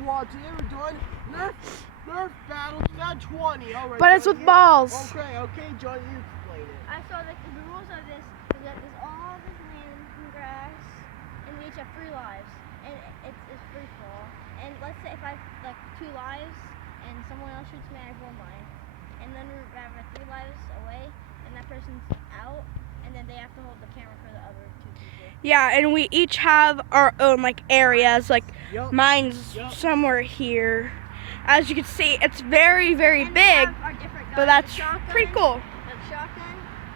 squad. Today we're doing Nerf battles at 20. All right. But it's with balls. Okay, Johnny, you explain it. So the rules of this is that there's all this land and grass, and we each have 3 lives, and it's free for all. And let's say if I have like 2 lives, and someone else shoots me, I have 1 life, and then we have 3 lives away, and that person's out, and then they have to hold the camera for the other 2 people. Yeah, and we each have our own like areas. Like mine's somewhere here. As you can see, it's very, very big, but that's pretty cool. Shotgun.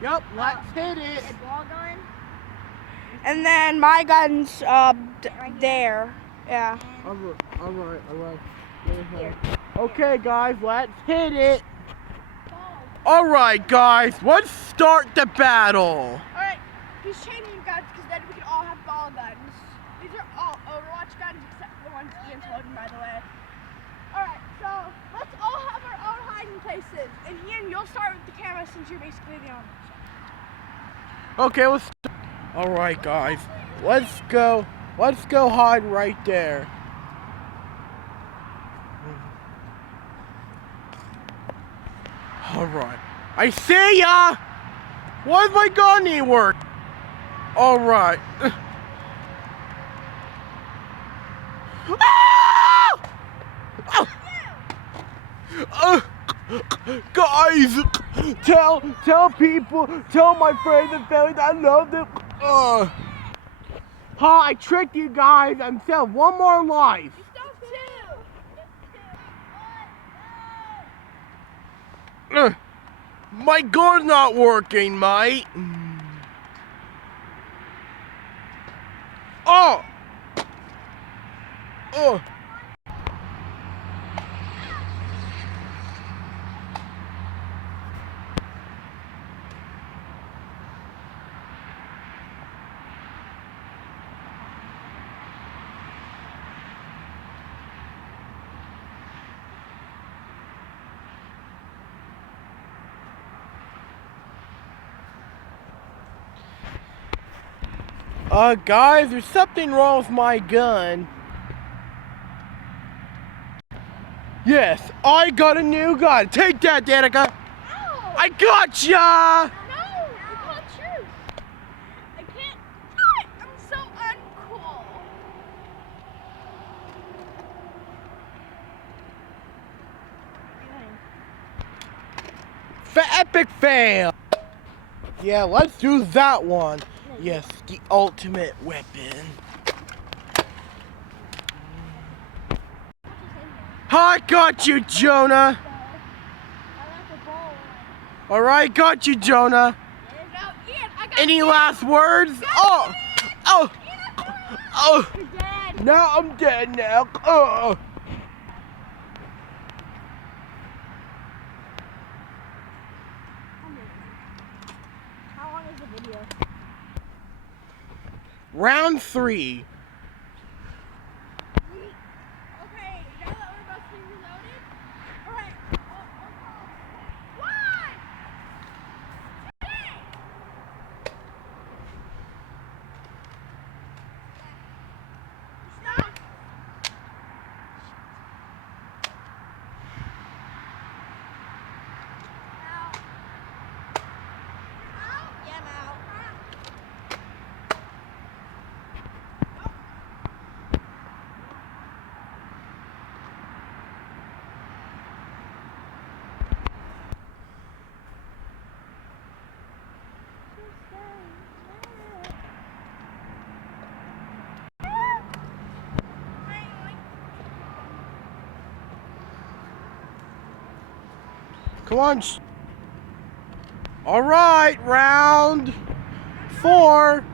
Yep, let's hit it. A ball gun. And then my gun's there. Yeah. All right. Okay, guys, let's hit it. All right, guys, let's start the battle. Alright, he's changing guns because then we can all have ball guns. These are all Overwatch guns except for the ones Ian's holding, by the way. Alright, so let's all have our own hiding places. And Ian, you'll start with the camera since you're basically the owner. Okay, let's. All right, guys, let's go. Let's go hide right there. All right, I see ya. Why's my gun ain't work? All right. Guys, tell people, tell my friends and family that I love them. I tricked you guys. I'm still 1 more life. My gun's not working, mate. Oh. Guys, there's something wrong with my gun. Yes, I got a new gun. Take that, Danica. Ow. I got ya. No, you can't shoot. I can't do it. I'm so uncool. Epic fail. Yeah, let's do that one. Yes, the ultimate weapon. I got you, Jonah. All right, got you, Jonah. Any last words? Oh. You're dead. Now I'm dead now. Oh. How long is the video? Round 3. Okay, now that we're about to be reloaded. Alright. One. Stop. Yeah, I'm out. Come on. All right, round 4.